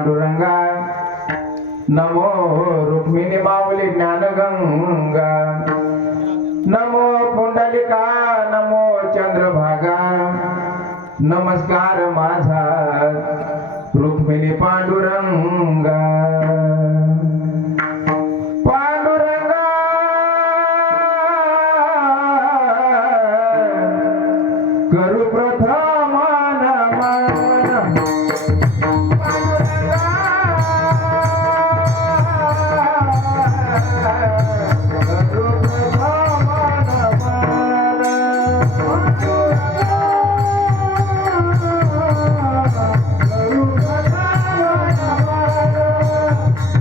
पांडुरंगा नमो रुक्मिणी माऊली ज्ञानगंगा नमो पुंडलिका नमो चंद्रभागा नमस्कार माझा रुक्मिणी पांडुरंगा पांडुरंगा करू प्रथम नमन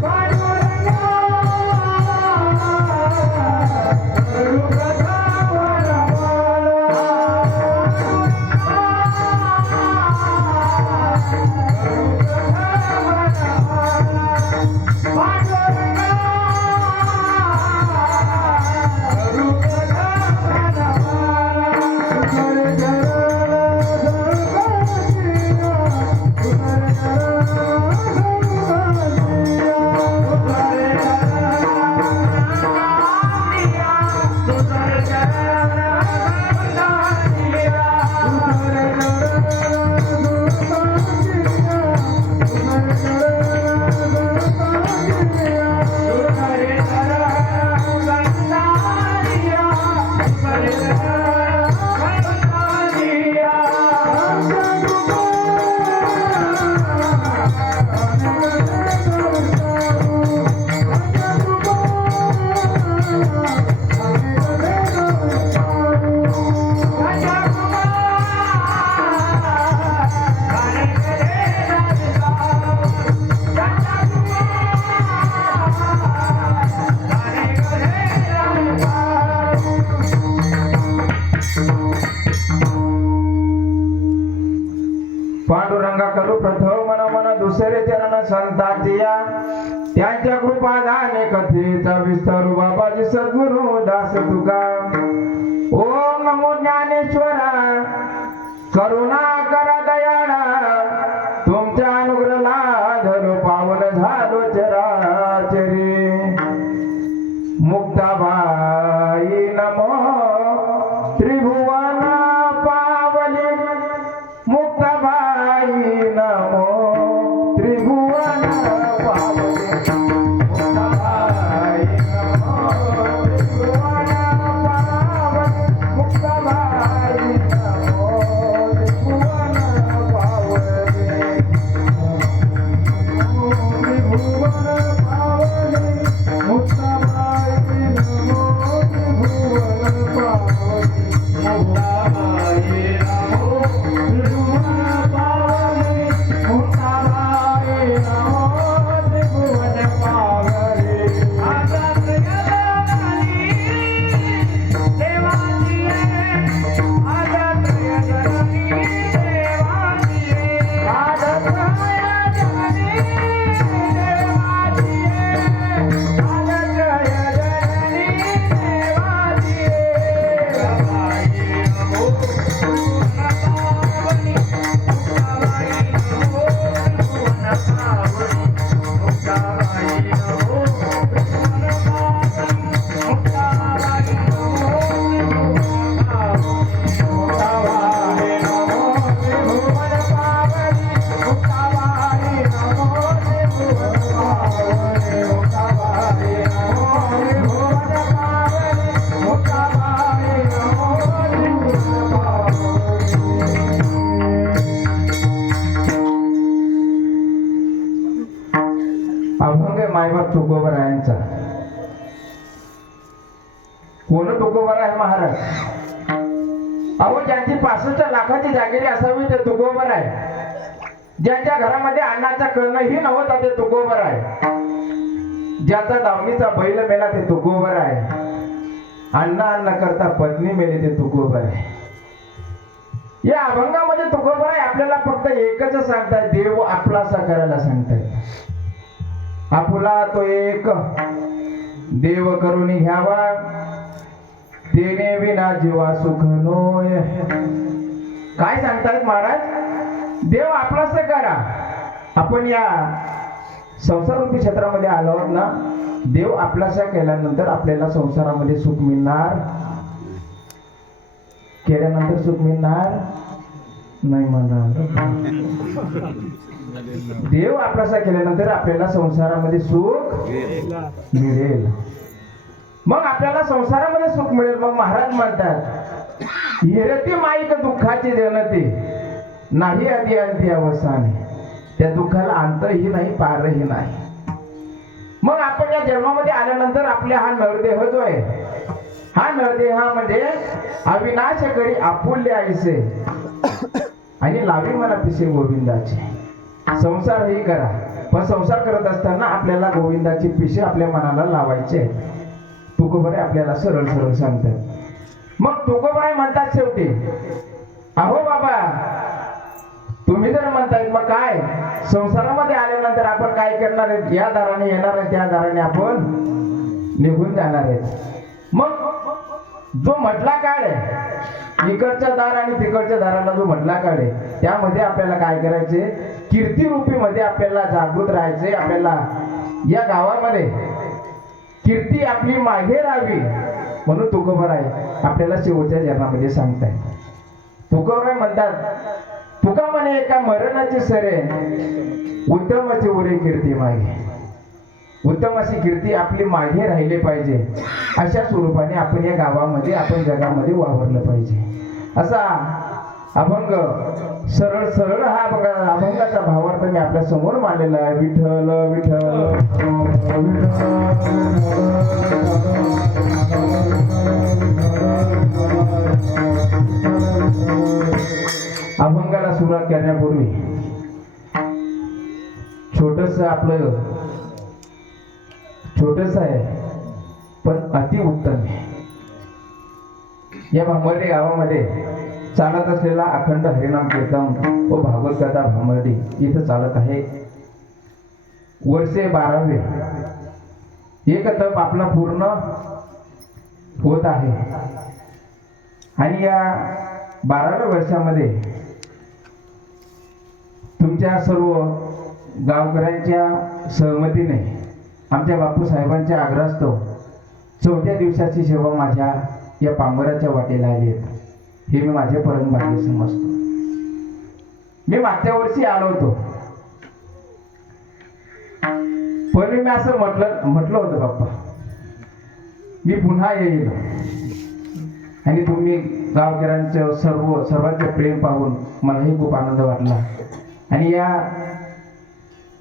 पांडुरंगा करू प्रथम नमन पांडुरंगा करू प्रथम मन दुसरे चरण संतांचिया त्यांच्या कृपादाने कथेचा विस्तारू बाबाजी सद्गुरु दास तुका ओम नमो ज्ञानेश्वरा करुणा करा दयाळा तुमच्या अनुग्रहाला धरो पावन झालो चराचरी मुक्ताबाई नमो त्रिभुवन पावली मुक्ताबाई नमो त्रिभुवन पावली मुक्ताबाई नमो त्रिभुवन पावली मुक्ताबाई नमो त्रिभुवन पावली त्रिभुवन पावली मुक्ताबाई नमो त्रिभुवन पावली मुक्ताबाई अभंग मायबाप तुकोबरायांचा कोण तुकोबरा आहे महाराज अहो ज्यांची 65 लाखाची जागिरी असावी ते तुकोबर आहे ज्यांच्या घरामध्ये अन्नाचा कणही नव्हता ते तुकोबर आहे ज्याचा दावणीचा बैल मेला ते तुकोबर आहे अन्न करता पत्नी मेली ते तुकोबर आहे या अभंगामध्ये तुकोबर आपल्याला फक्त एकच सांगताय देव आपलासा करायला सांगताय आपुला तो एक देव करून घ्यावा तेने विना जीवा सुख नोय काय सांगतात महाराज देव आपलासा करा आपण या संसारूपी क्षेत्रामध्ये आलो आहोत ना, देव आपल्याशा केल्यानंतर आपल्याला संसारामध्ये सुख मिळणार, केल्यानंतर सुख मिळणार नाही म्हणणार. देव आपल्याशा केल्यानंतर आपल्याला संसारामध्ये सुख मिळेल. मग आपल्याला संसारामध्ये सुख मिळेल. मग महाराज म्हणतात, हिरती माईक दुःखाची जनते नाही आधी अंती अवसाने. त्या दुःखाला अंतही नाही, पारही नाही. मग आपण या जन्मामध्ये आल्यानंतर आपल्या हा नरदेह जो आहे, हा नरदेहामध्ये अविनाश करी आपुल्य आईसे आणि लावी मला पिसे गोविंदाचे. संसारही करा, पण संसार करत असताना आपल्याला गोविंदाची पिसे आपल्या मनाला लावायचे. तुकोबाराय आपल्याला सरळ सरळ सांगतात. मग तुकोबाराय म्हणतात शेवटी, अहो बाबा तुम्ही जर म्हणताय मग काय संसारामध्ये आल्यानंतर आपण काय करणार आहेत, या दाराने येणार आहे, त्या दाराने आपण निघून जाणार आहेत. मग जो मधला काळ आहे, इकडच्या दार आणि तिकडच्या दाराला जो मधला काळ आहे, त्यामध्ये आपल्याला काय करायचे, कीर्ती मध्ये आपल्याला जागृत राहायचे. आपल्याला या गावामध्ये कीर्ती आपली मागे राहावी म्हणून तुकोबाराय आपल्याला शेवटच्या जन्मामध्ये सांगताय. तुकोबाराय म्हणतात, तुका म्हणे एका मरणाची सरे उत्तमाची उरे कीर्ती मागे. उत्तम अशी कीर्ती आपली मागे राहिले पाहिजे. अशा स्वरूपाने आपण या गावामध्ये, आपण जगामध्ये वावरलं पाहिजे. असा अभंग सरळ सरळ हा बघा अभंगाचा भावार्थ मी आपल्या समोर मांडलेला आहे. विठ्ठल विठ्ठल अभंगाला सुरुवात करण्यापूर्वी छोटस आपलं छोटस आहे पण अति उत्तम आहे. या भामर्डी गावामध्ये चालत असलेला अखंड हरिनाम कीर्तन व भागवत कथा भामर्डी इथं चालत आहे. वर्षे 12वे एक तप आपला पूर्ण होत आहे. आणि या 12व्या वर्षामध्ये तुमच्या सर्व गावकऱ्यांच्या सहमतीने, आमच्या बापू साहेबांच्या आग्रहास्तव 4थ्या दिवसाची सेवा माझ्या या पांबराच्या वाटेला आली आहे. हे मी माझे परम भाग्य समजतो. मी मागच्या वर्षी आलो होतो, पण मी असं म्हटलं होतं बाप्पा मी पुन्हा येईल. आणि तुम्ही गावकऱ्यांचं सर्वांचे प्रेम पाहून मलाही खूप आनंद वाटला. आणि या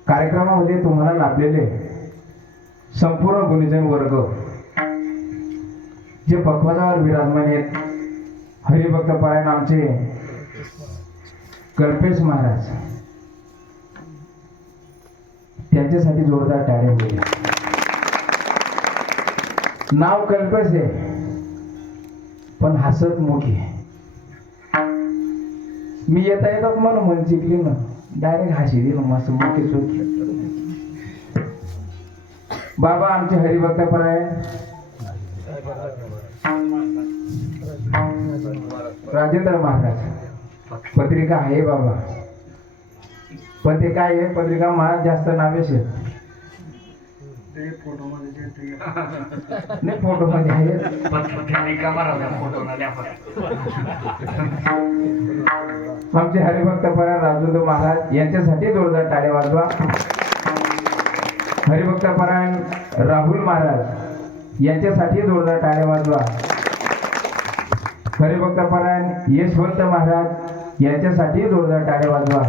कार्यक्रमामध्ये तुम्हाला लाभलेले संपूर्ण गुणीजन वर्ग जे पखवाजावर विराजमान आहेत, हरिभक्त पारायण आमचे कल्पेश महाराज, त्यांच्यासाठी जोरदार टाळ्या होईल. नाव कल्पेश आहे पण हसत मोठी. मी येता येतात म्हणून मन शिकली ना, डायरेक्ट हशी दिली मस्त मोठी चोखी. बाबा आमचे हरिभक्त पारायण राजेंद्र महाराज पत्रिका आहे बाबा, पण ते काय आहे, पत्रिका महाराज जास्त नावेश आहेत. नाही फोटो मध्ये आहे. आमचे हरिभक्त पारायण राजेंद्र महाराज यांच्यासाठी जोरदार टाळ्या वाजवा. हरिभक्त पारायण राहुल महाराज यांच्यासाठी जोरदार टाळ्या वाजवा. हरिभक्त पारायण यशवंत महाराज यांच्यासाठी जोरदार टाळ्या वाजवा.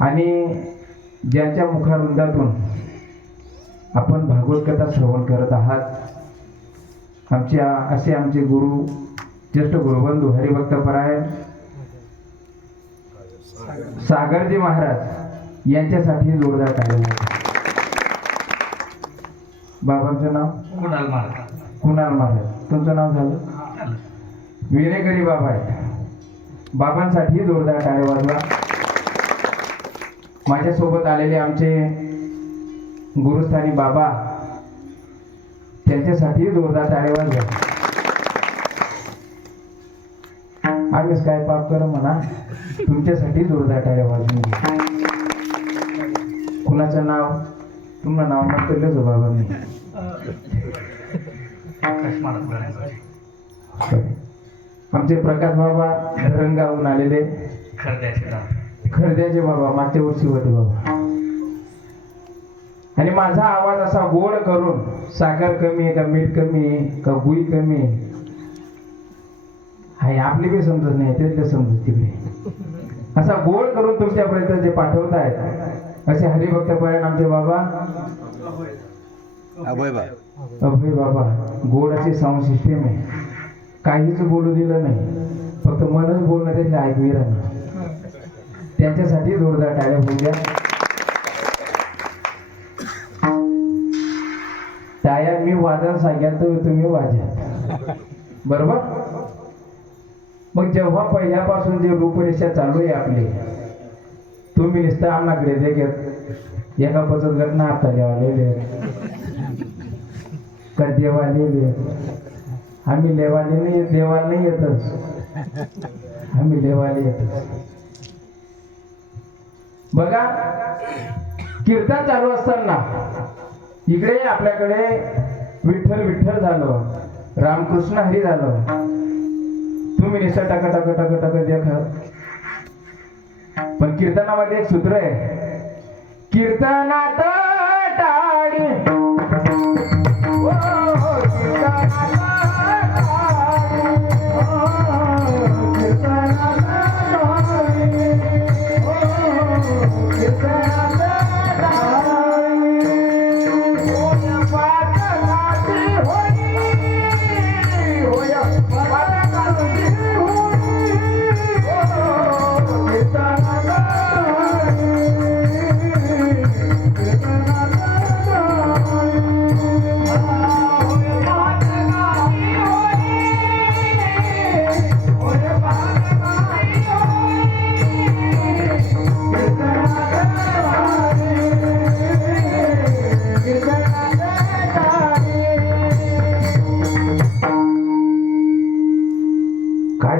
आणि ज्यांच्या मुखारुंदातून आपण भागवत कथा श्रवण करत आहात, असे आमचे गुरु, ज्येष्ठ गुरुबंधू हरिभक्त पारायण सागरजी महाराज यांच्यासाठी जोरदार टाळ्या वाजवा. बाबांचं नाव कुणाल महाराज. तुमचं नाव झालं विनेकरी बाबा आहेत. बाबांसाठी जोरदार टाळ्या वाजवा. माझ्यासोबत आलेले आमचे गुरुस्थानी बाबा, त्यांच्यासाठी जोरदार टाळ्या वाजवा. आम्हीच काय पाप कर म्हणा, तुमच्यासाठी जोरदार टाळ्या वाजवा. कुणाचं नाव तुमचं नाव म्हटलंच हो बाबा मी आमचे प्रकाश बाबा धरणगावून आलेले खर्द्याचे बाबा मागच्या वर्षी होते बाबा. आणि माझा आवाज असा गोड करून साखर कमी आहे का मीठ कमी आहे का गुई कमी आहे आपली बी समजत नाही ते समजत तिकडे असा गोड करून तुमच्यापर्यंत जे पाठवत आहेत असे हरिभक्त परायण आमचे बाबा अभय बाबा गोड अशी साऊंड सिस्टीम आहे. काहीच बोलू दिलं नाही फक्त मनच बोलणं त्याचे ऐकू राहणं. त्यांच्यासाठी जोरदार टाळ्या होऊ द्या. टाळ्या मी वाजत सांगितलं तुम्ही वाजा बरोबर. मग जेव्हा पहिल्यापासून जे रूपरेषा चालू आहे आपली तुम्ही नुसतं आमनाकडे देखत एका पचत घटना आता लेवालेले का देवालेले आम्ही लेवाले नाही देवाला नाही येतच आम्ही लेवाले येतच. बघा कीर्तन चालू असताना इकडे आपल्याकडे विठ्ठल विठ्ठल झालं रामकृष्ण हरी झालं तुम्ही निसर्ग टक टक टक टक देखत. पण कीर्तनामध्ये एक सूत्र आहे कीर्तनात टाळी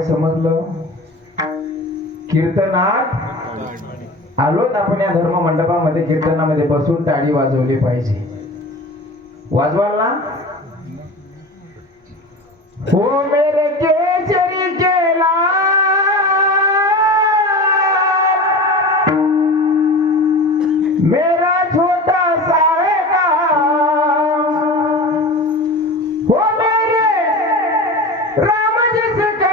समजलं. कीर्तनात आलोत आपण या धर्म मंडपामध्ये कीर्तनामध्ये बसून टाळी वाजवली पाहिजे. वाजवाल ना. हो मेरे केसरी केला मेरा छोटा सा है काम हो मेरे राम जिसके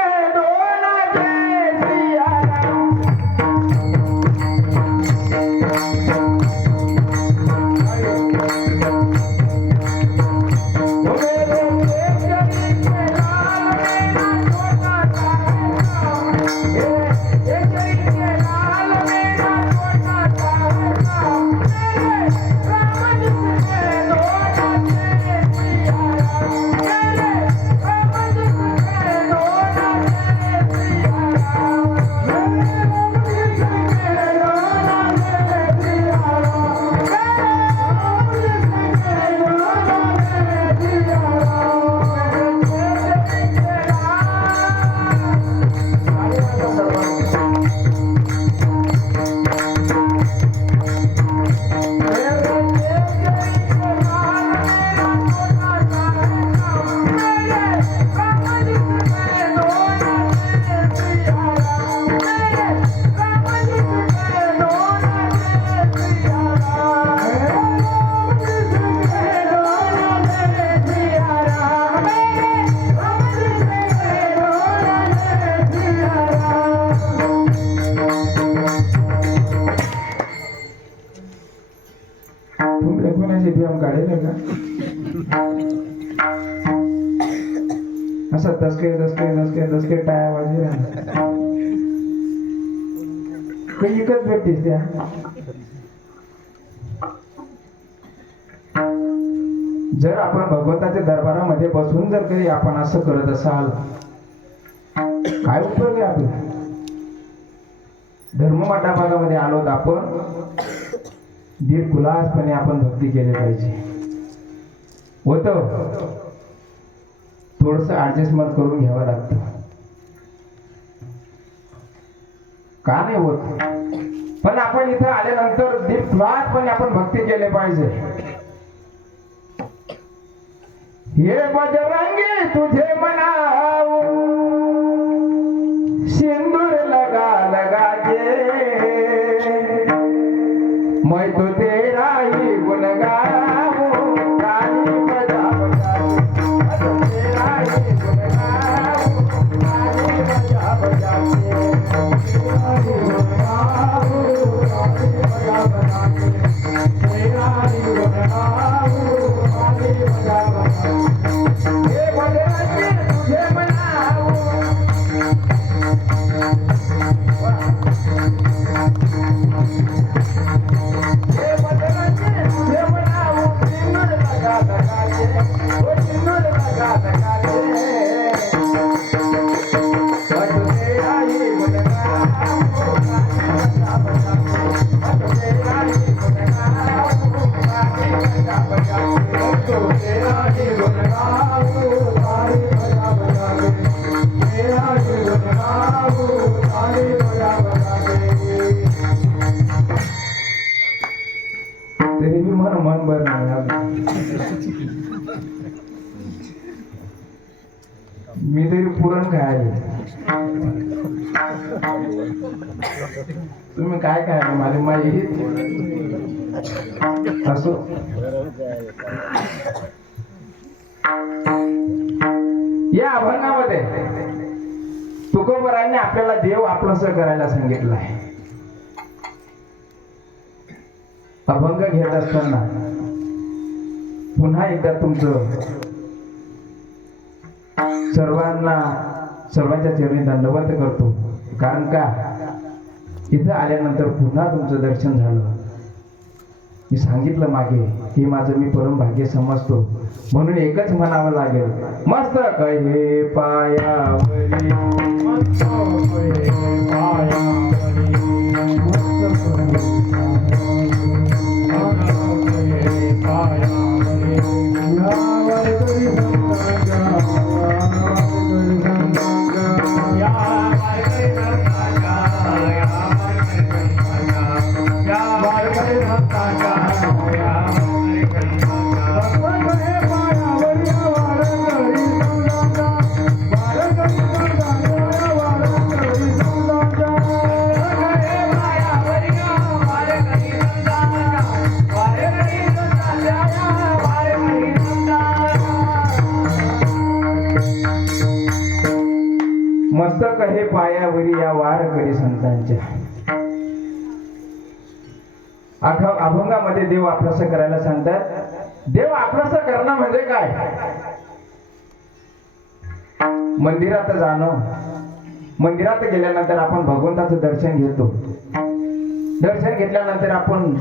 असं दसके टाया वाजले काही एकच भेटतीस त्या. जर आपण भगवंताच्या दरबारामध्ये बसून जर काही आपण असं करत असाल काय उपयोग आहे आपला. धर्ममंडपामध्ये आलोत आपण दीड खुलासपणे आपण भक्ती केली पाहिजे. होतं थोडस ऍडजस्टमेंट करून घ्यावं लागतं. का नाही होत पण आपण इथं आल्यानंतर निर्स्वार्थपणे आपण भक्ती केले पाहिजे. हे बजरंगी तुझे मनाऊ सिंदूर लगा लगा के मैं तो तेरा ही गुण गाऊं ताली बजा बजा के मैं तो तेरा ही गुण गाऊं ताली बजा बजा के तेरा ही गुण गाऊं ताली बजा बजा के तेरा ही गुण गाऊं ताली बजा बजा के हे बजरंगी तुझे मनाऊं तरी मी मन भर नाही. मी तरी पुरण खायला तुम्ही काय खायला माझी माझी असो. या अभंगामध्ये तुकोबरांनी आपल्याला देव आपलंसं करायला सांगितलं आहे. अभंग घेत असताना पुन्हा एकदा तुमचं सर्वांच्या चरणी दंडवत करतो. कारण का इथं आल्यानंतर पुन्हा तुमचं दर्शन झालं. मी सांगितलं मागे हे माझं मी परम भाग्य समजतो. म्हणून एकच म्हणावं लागेल मस्तक हे पायावरी मस्तक हे पायावरी मस्तक हे पायावरी या वार करी संतांच्या. अभंगामध्ये देव आपलंसं करायला सांगतात. देव आपलंसं करणं म्हणजे काय? मंदिरात जाणं. मंदिरात गेल्यानंतर आपण भगवंताचं दर्शन घेतो. दर्शन घेतल्यानंतर आपण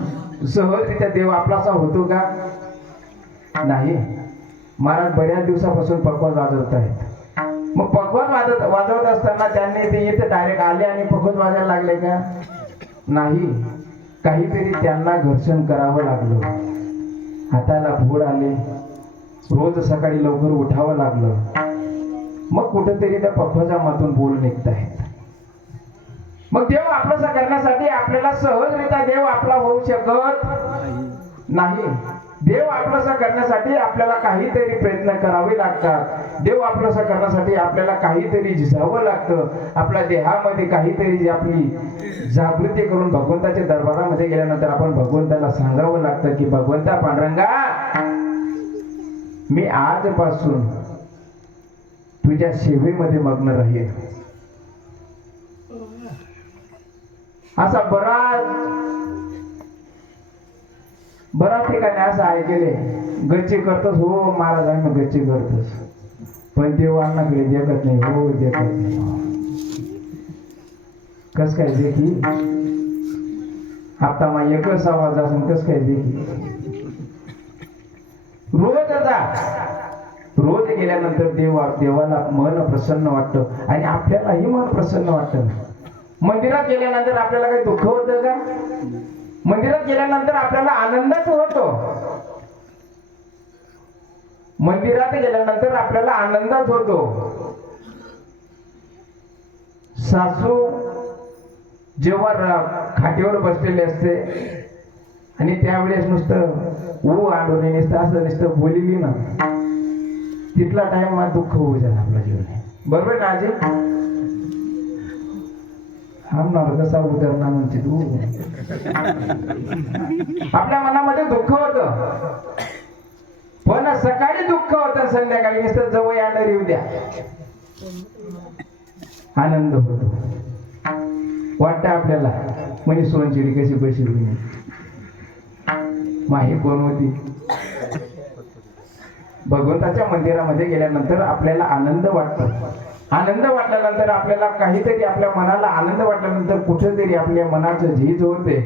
सहजरित्या देव आपलासा होतो का? नाही. महाराज बऱ्याच दिवसापासून पकवाज वाजवत आहेत. मग पकवाज वाजवत असताना त्यांनी ते इथे डायरेक्ट आले आणि पकवाज वाजायला लागले का? नाही. काहीतरी त्यांना घर्षण करावं लागलं. हाताला फोड आले. रोज सकाळी लवकर उठावं लागलं. मग कुठेतरी त्या पकवाजामधून बोल निघत आहेत. मग देव आपलंसं करण्यासाठी आपल्याला सहजरित्या देव आपला होऊ शकत नाही. देव आपलंसं करण्यासाठी आपल्याला काहीतरी प्रयत्न करावे लागतात. देव आपलंसं करण्यासाठी आपल्याला काहीतरी झिजावं लागतं. आपल्या देहामध्ये काहीतरी आपली जागृती करून भगवंताच्या दरबारामध्ये गेल्यानंतर आपण भगवंताला सांगावं लागतं की भगवंता पांडुरंगा मी आजपासून तुझ्या सेवेमध्ये मग्न राहील. असा बराच ठिकाणी असं ऐकले गच्ची करतोस. हो महाराज आम्ही गच्ची करतोस पण देवांनाकडे देखत नाही. हो देखत नाही. कस काय देखी आता मा एकच आवाज असून कस काय देखी. रोज जा. रोज गेल्यानंतर देवाला मन प्रसन्न वाटतं आणि आपल्यालाही मन प्रसन्न वाटतं. मंदिरात गेल्यानंतर आपल्याला काही दुःख होतं का? मंदिरात गेल्यानंतर आपल्याला आनंदच होतो. मंदिरात गेल्यानंतर आपल्याला आनंदच होतो. सासू जेव्हा खाटीवर बसलेले असते आणि त्यावेळेस नुसतं आंडोनी नुसतं असं नुसतं बोलिली ना, तिथला टाइम मला दुःख होऊ जाईल आपल्या जीवनात. बरोबर ना आजी? आमणार कसा उतरणार म्हणते तू. आपल्या मनामध्ये दुःख होतं, पण सकाळी दुःख होतं, संध्याकाळी नुसतं जवळ आंडर येऊ द्या आनंद होतो. वाटतं आपल्याला म्हणजे सोनचिडी कशी बसली, माही कोण होती. भगवंताच्या मंदिरामध्ये गेल्यानंतर आपल्याला आनंद वाटतो. आनंद वाटल्यानंतर आपल्याला काहीतरी, आपल्या मनाला आनंद वाटल्यानंतर कुठेतरी आपल्या मनाचं झीज होते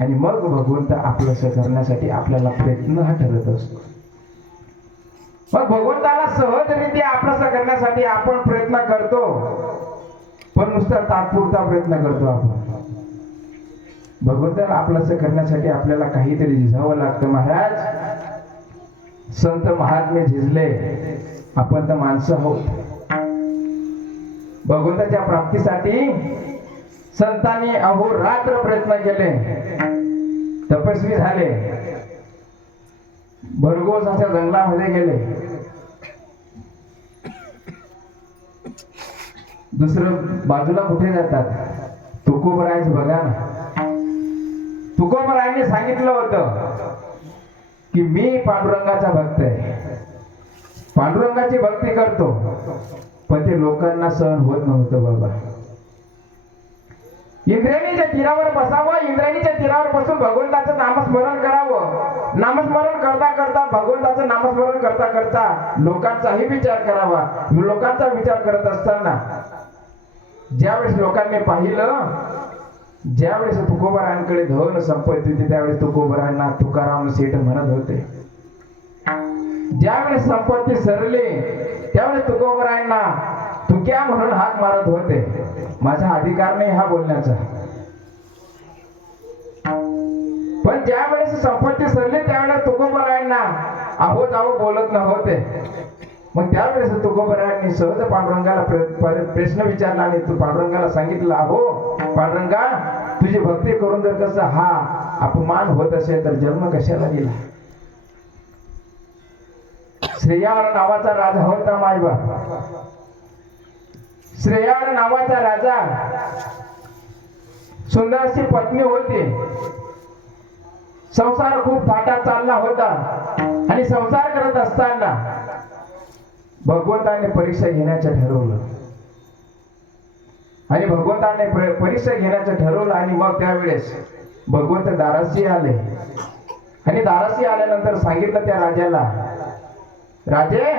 आणि मग भगवंत आपलंसं करण्यासाठी आपल्याला प्रयत्न हा ठरत असतो. मग भगवंताला सहजरित्या आपलंसं करण्यासाठी आपण प्रयत्न करतो, पण नुसता तात्पुरता प्रयत्न करतो आपण. भगवंताला आपलंसं करण्यासाठी आपल्याला काहीतरी झिजावं लागतं. महाराज, संत महात्मे झिजले, आपण तर माणसं आहोत. भगवंताच्या प्राप्तीसाठी संतांनी अहोरात्र प्रयत्न केले, तपस्वी झाले, भरघोस अशा जंगलामध्ये गेले. दुसरं बाजूला कुठे जातात? तुकोबरायच बघा ना. तुकोबरायांनी सांगितलं होतं की मी पांडुरंगाचा भक्त आहे, पांडुरंगाची भक्ती करतो, पण ते लोकांना सहन होत नव्हतं बाबा. इंद्रायणीच्या तीरावर बसावं, इंद्रायणीच्या तीरावर बसून भगवंताचं नामस्मरण करावं. नामस्मरण करता करता, भगवंताचं नामस्मरण करता करता लोकांचाही विचार करावा. लोकांचा विचार करत असताना ज्यावेळेस लोकांनी पाहिलं, ज्यावेळेस तुकोबरायांकडे धन संपत्ती होती, त्यावेळेस तुकोबरायांना तुकाराम सेठ म्हणत होते. ज्यावेळेस संपत्ती सरली, त्यावेळेस तुकोबरायांना तुक्या म्हणून हाक मारत होते. माझा अधिकार नाही हा बोलण्याचा, पण ज्यावेळेस संपत्ती सरली त्यावेळेस तुकोबरायांना आहो जावं बोलत नव्हते. मग त्यावेळेस तुकोबरायांनी सहज पांडुरंगाला प्रश्न विचारला आणि तू पांडुरंगाला सांगितलं, अहो पांडुरंगा, तुझी भक्ती करून जर कसं हा अपमान होत असेल तर जन्म कशाला दिला. श्रेयाळ नावाचा राजा होता मायबा. श्रेयाळ नावाचा राजा, सुंदर अशी पत्नी होती. संसार खूप थाटात चालला होता आणि संसार करत असताना भगवंताने परीक्षा घेण्याचं ठरवलं आणि भगवंताने परीक्षा घेण्याचं ठरवलं आणि मग त्यावेळेस भगवंत दाराशी आले आणि दाराशी आल्यानंतर सांगितलं त्या राजाला, राजे,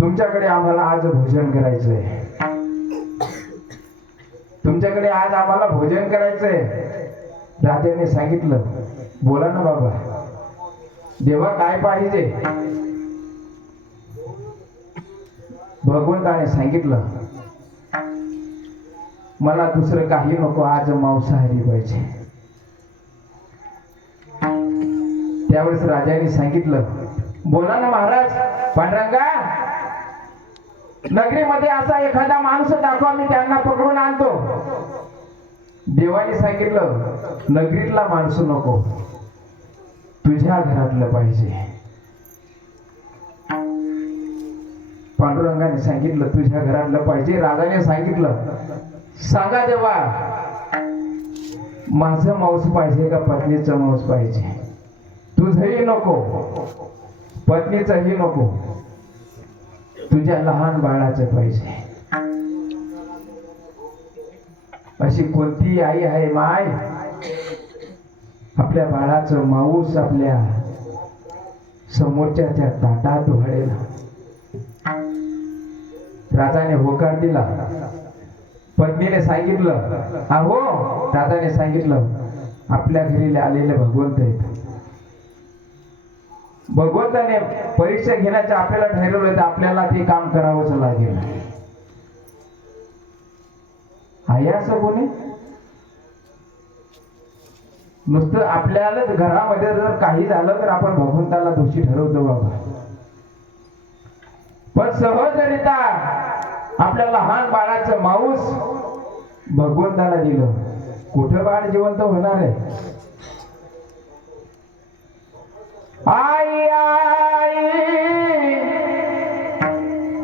तुमच्याकडे आम्हाला आज भोजन करायचंय, तुमच्याकडे आज आम्हाला भोजन करायचंय. राजाने सांगितलं, बोला ना बाबा, देवा काय पाहिजे. भगवंताने सांगितलं, मला दुसरं काही नको, आज मांसाहारी पाहिजे. त्यावेळेस राजाने सांगितलं, बोला ना महाराज. पांडुरंगा, नगरीमध्ये असा एखादा माणूस दाखवा, मी त्यांना पकडून आणतो. देवाने सांगितलं, नगरीतला माणूस नको, तुझ्या घरातलं पाहिजे. पांडुरंगाने सांगितलं, तुझ्या घरातलं पाहिजे. राजाने सांगितलं, सांगा देवा, माझं मांस पाहिजे का पत्नीचं मांस पाहिजे. तुझंही नको, पत्नीचंही नको, तुझ्या लहान बाळाचं पाहिजे. अशी कोणती आई आहे माय, आपल्या बाळाचं मांस आपल्या समोरच्या ताटात वाढेल. राजाने होकार दिला. पत्नीने सांगितलं, अहो, राजाने सांगितलं, आपल्या घरी आलेले भगवंत आहेत. भगवंताने परीक्षा घेण्याचे आपल्याला ठरवलं, तर आपल्याला ते काम करावंच लागेल. आहे असं कोणी? नुसतं आपल्याला घरामध्ये जर काही झालं तर आपण भगवंताला दोषी ठरवतो बाबा. पण सहजरित्या आपल्या लहान बाळाचं मांस भगवंताला दिलं कुठं बाळ जिवंत होणार आहे? आई आई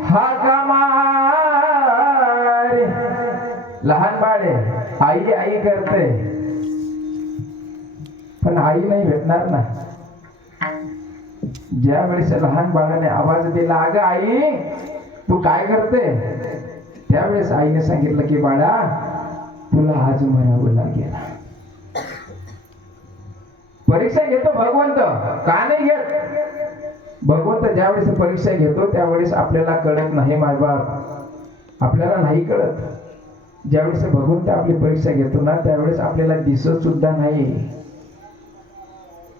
हाका मार. लहान बाळ आहे, आई आई करते, पण आई नाही भेटणार ना. ज्या वेळेस लहान बाळाने आवाज दिला, अगं आई तू काय करते, त्यावेळेस आईने सांगितलं की बाळा तुला आज मरावं लागेल. परीक्षा घेतो भगवंत, का नाही घेत? भगवंत ज्यावेळेस परीक्षा घेतो त्यावेळेस आपल्याला कळत नाही मायबाप, आपल्याला नाही कळत. ज्यावेळेस भगवंत आपली परीक्षा घेतो ना त्यावेळेस आपल्याला दिसत सुद्धा नाही.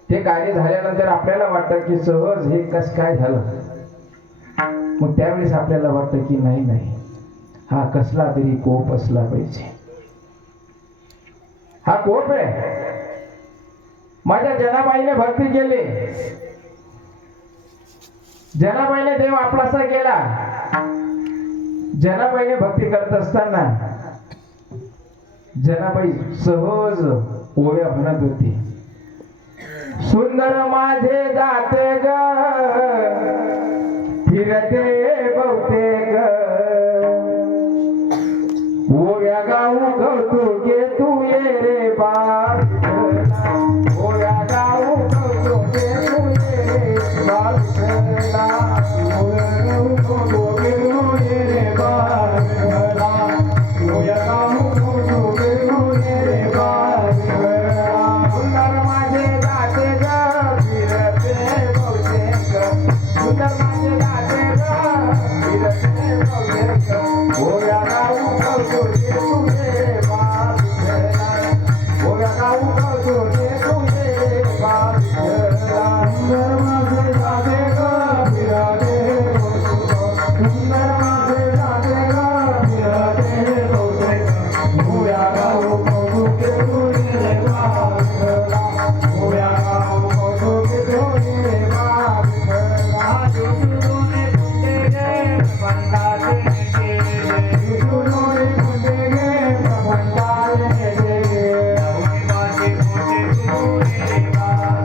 ते कार्य झाल्यानंतर आपल्याला वाटतं की सहज हे कस काय झालं. मग त्यावेळेस आपल्याला वाटतं की नाही नाही, हा कसला तरी कोप असला पाहिजे. हा कोप आहे. माझ्या जनाबाईने भक्ती केली, जनाबाईने देव आपलासा केला. जनाबाईने भक्ती करत असताना जनाबाई सहज ओव्या म्हणत होती. सुंदर माझे जाते ग फिरते बहुतेक, ओव्या गाऊ कौतुके तू ये रे बाळ. ओव्या गाऊ कौतुके तू ये रे बाळ. ओव्या गाऊ कौतुके तू ये रे बाळ. ओव्या गाऊ कौतुके तू ये रे बाळ. सुंदर माझे जाते ग फिरते बहुतेक, सुंदर माझे जाते ग फिरते बहुतेक, ओव्या गाऊ कौतुके तू ये रे बाळ. ओव्या गाऊ कौतुके तू ये रे बाळ. सुंदर माझे जाते ग फिरते बहुतेक, सुंदर माझे जाते ग फिरते बहुतेक, ओव्या गाऊ कौतुके तू ये रे बाळ. ओव्या गाऊ कौतुके तू ये रे बाळ. जुजूने फुटे गे प्रपंचाचे गेले, जुजूने फुटे गे प्रपंचाचे गेले, नवरी माझी फुटे तू ये रे बाळ.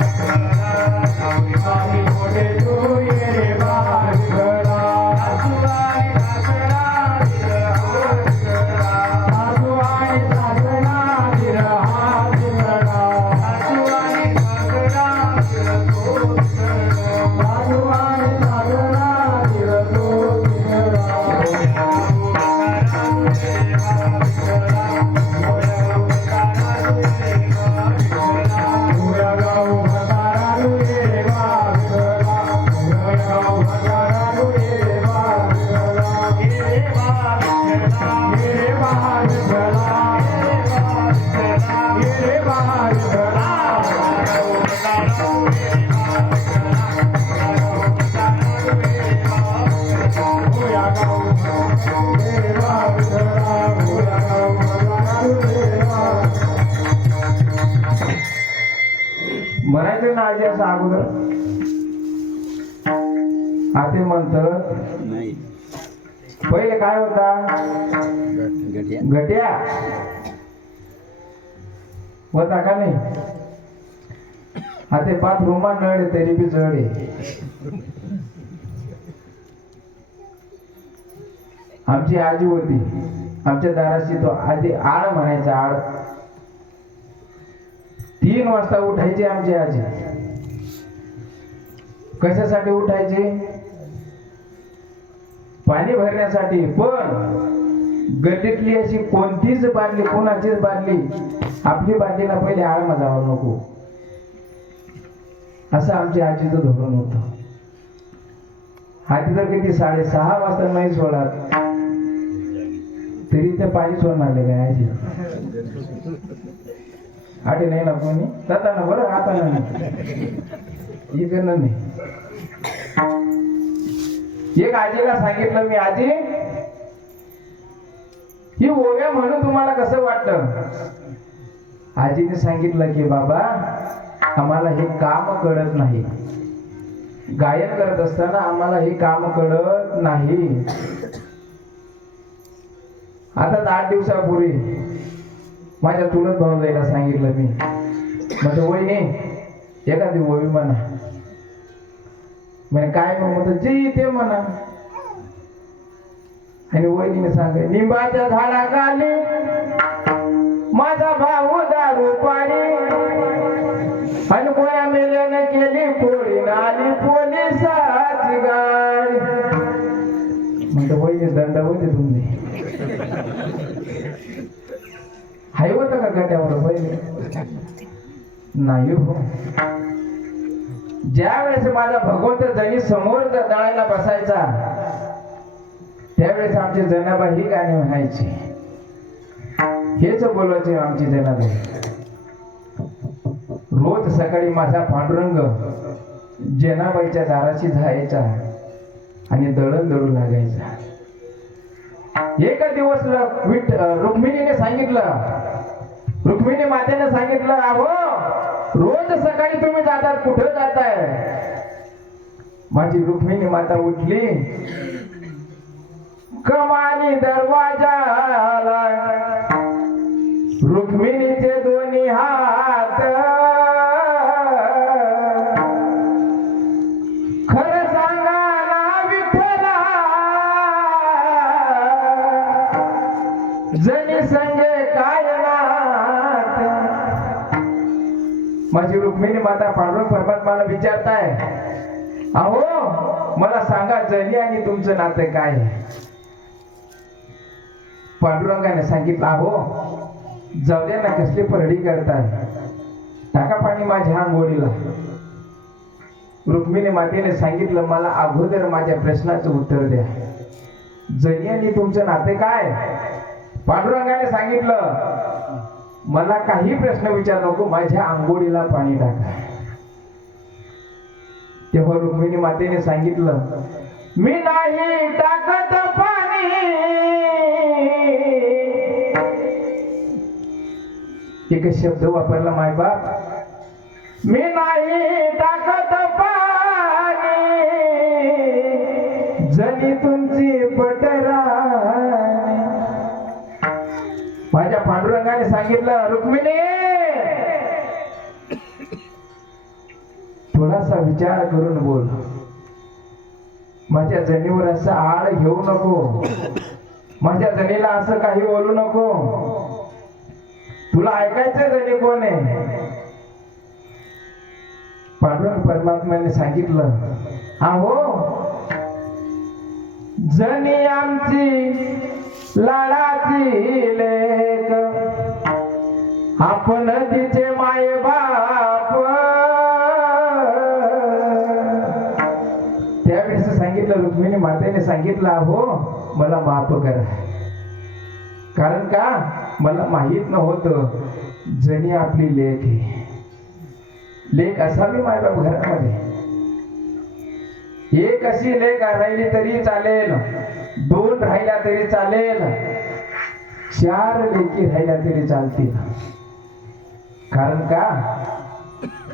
नवरी माझी फुटे तू ये रे बाळ. सासूबाई सासरा विरहात गळा, सासूबाई सासरा विरहात गळा, सासूबाई सासरा विरहोत गळा, सासूबाई सासरा विरहोत गळा. ओव्या गाऊ भंडारा रे बाळ. ओव्या गाऊ भंडारा रे बाळ. ये रे बाळ विठ्ठला, ये रे बाळ विठ्ठला, ये रे बाळ विठ्ठला. ओव्या गाऊ ये रे बाळ विठ्ठला, ओव्या गाऊ भंडारा रे बाळ. म्हणायचं ना आजी असं अगोदर. आते म्हणतात नाही पहिले काय होता, गट्या घट्या होता का नाही. आता पाच रुमा नळ तरी बी जड आहे. आमची आजी होती, आमच्या दाराशी तो आधी आड म्हणायचा. आड 3 वाजता उठायची आमची आजी. कशासाठी उठायची? पाणी भरण्यासाठी. पण गल्लीतली अशी कोणतीच बादली, कोणाचीच बादली आपली बादलीला पहिले आळमा जावं नको, असं आमच्या आजीचं धोरण होतं. आधी तर किती 6:30 वाजता नाही सोडत तरी ते पाणी सोडणार नाही काय आजी. आठी नाही ना कोणी जाता ना बरं, आता नाही इकडनं नाही. एक आजीला सांगितलं मी, आजी ही ओव्या म्हणून तुम्हाला कसं वाटतं? आजीने सांगितलं की बाबा आम्हाला हे काम कळत नाही, गायन करत असताना आम्हाला हे काम कळत नाही. आता 8 दिवसापूर्वी माझ्या चुलत भाऊजाईला सांगितलं मी, म्हणजे वहिनी एखादी ओवी म्हणा. म्हणे काय म्हणत जे ते म्हणा. आणि वहिनीने सांगे निंबाच्या झाडाखाली माझा भाऊ दारू पाणी, आणि कोणा मेल्याने केली पोळी आली पोलिसाची गाडी. म्हणतो वहिनी दंड होते तुम्ही. हाय होतं का गट्यावर वहिनी? नाही हो. ज्या वेळेस माझा भगवंत जणी समोर दळायला बसायचा त्यावेळेस आमची जनाबाई ही गाणी म्हणायची. हेच बोलायचे आमची जनाबाई. रोज सकाळी माझा पांडुरंग जनाबाईच्या दाराशी जायचा आणि दळण दळू लागायचा. एका दिवस रुक्मिणीने सांगितलं, रुक्मिणी मातेने सांगितलं, अहो रोज सकाळी तुम्ही जातात, कुठं जाताय? माझी रुक्मिणी माता उठली, कमानी दरवाजाला रुक्मिणीचे दोन्ही हात, खरं सांगा ना विठ्ठला जणी संगे काय नात. माझी रुक्मिणी माता पांडुरंग परमात्माला विचारताय, अहो मला सांगा जनी आणि तुमचं नातं काय आहे? पांडुरंगाने सांगितलं, अहो जाऊ द्या ना, कसली परडी करताय, टाका पाणी माझ्या आंघोळीला. रुक्मिणी मातेने सांगितलं, मला अगोदर माझ्या प्रश्नाचं उत्तर द्या, जनी आणि तुमचं नाते काय? पांडुरंगाने सांगितलं, मला काही प्रश्न विचार नको, माझ्या आंघोळीला पाणी टाका. तेव्हा रुक्मिणी मातेने सांगितलं, मी नाही टाकत पाणी. एक शब्द वापरला मायबाप, मी नाही टाकत पाणी जनी तुमची पटराणी. माझ्या पांडुरंगाने सांगितलं, रुक्मिणी थोडासा विचार करून बोल, माझ्या जनीवर असं आड घेऊ नको, माझ्या जनीला असं काही बोलू नको. तुला ऐकायचंय जनी कोण आहे? पांडुरंग परमात्म्याने सांगितलं, अहो जनी आमची लाडाची लेक, आपण तिचे माय बाप. त्यावेळेस सांगितलं, रुक्मिणी मातेने सांगितलं, अहो मला माफ करा, कारण का मला माहित नव्हतं जनी आपली लेक आहे. लेक असावी मायबाप घरामध्ये. एक अशी लेक राहिली तरी चालेल, दोन राहिल्या तरी चालेल, चार लेकी राहिल्या तरी चालतील. कारण का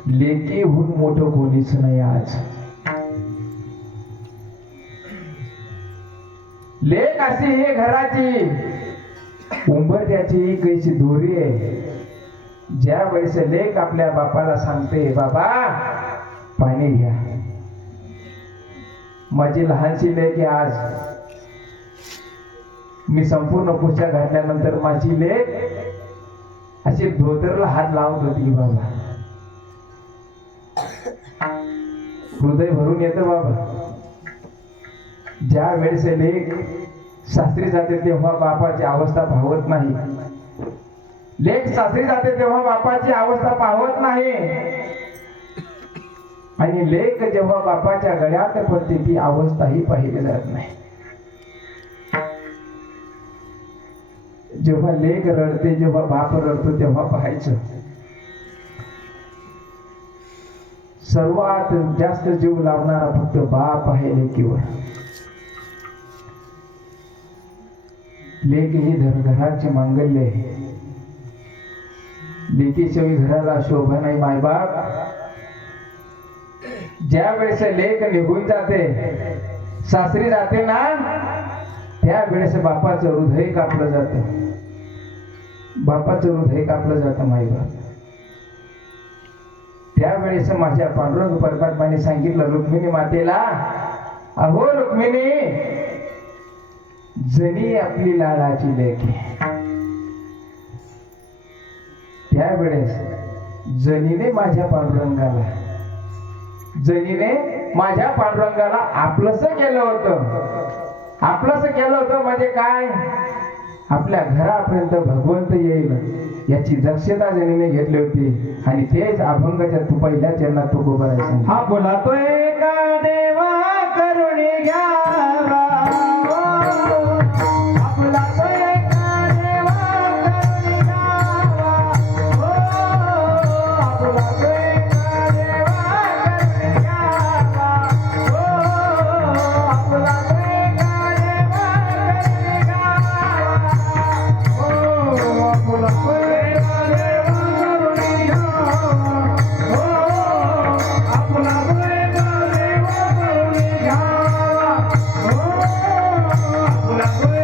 लेकीहून मोठं कोणीच नाही आज. लेक अशी ही घराची उंबरठ्याची कैसी दोरी आहे. ज्या वेळेस लेक आपल्या बापाला सांगते, बाबा पाणी घ्या. माझी लहानशी लेक आहे आज, मी संपूर्ण पोछा घातल्यानंतर माझी लेक अशी धोतरला हात लावत होती. बाबा हृदय भरून येतं बाबा. ज्या वेळेस लेक सासरी जाते तेव्हा बापाची अवस्था पाहत नाही. लेक सासरी जाते तेव्हा बापाची अवस्था पाहत नाही, आणि लेक जेव्हा बापाच्या गळ्यात पडते ती अवस्थाही पाहिली जात नाही. जेव्हा लेक रडते, जेव्हा बाप रडतो तेव्हा पाहायचं. सर्वात जास्त जीव लावणारा फक्त बाप आहे लेकीवर. लेक ही घराची मांगल्य आहे. लेकीशिवाय घराला शोभा नाही मायबाप. ज्या वेळेस लेक निघून जाते, सासरी जाते ना, त्या वेळेस बापाचं हृदय कापलं जातं. बापाचं हृदय कापलं जातं माईबाप. त्यावेळेस माझ्या पांडुरंग परमात्माने सांगितलं रुक्मिणी मातेला, अहो रुक्मिणी, जनी आपली लाडाची लेक आहे. त्यावेळेस जनीने माझ्या पांडुरंगाला आपलंसं केलं होतं. आपलंसं केलं होतं म्हणजे काय, आपल्या घरापर्यंत भगवंत येईल याची दक्षता जनीने घेतली होती. आणि तेच अभंगाच्या तू पहिल्या चरणात तू उभं राहायचं. हा बोलातोय का देवा करुणी घ्यावा, आपला तोय का देवा करुणी घ्यावा, आपला तोय का देवा करुणी घ्यावा, आपला तोय का देवा करुणी घ्यावा, आपला तोय का देवा करुणी घ्यावा, आपला तोय का देवा करुणी घ्यावा, आपला तोय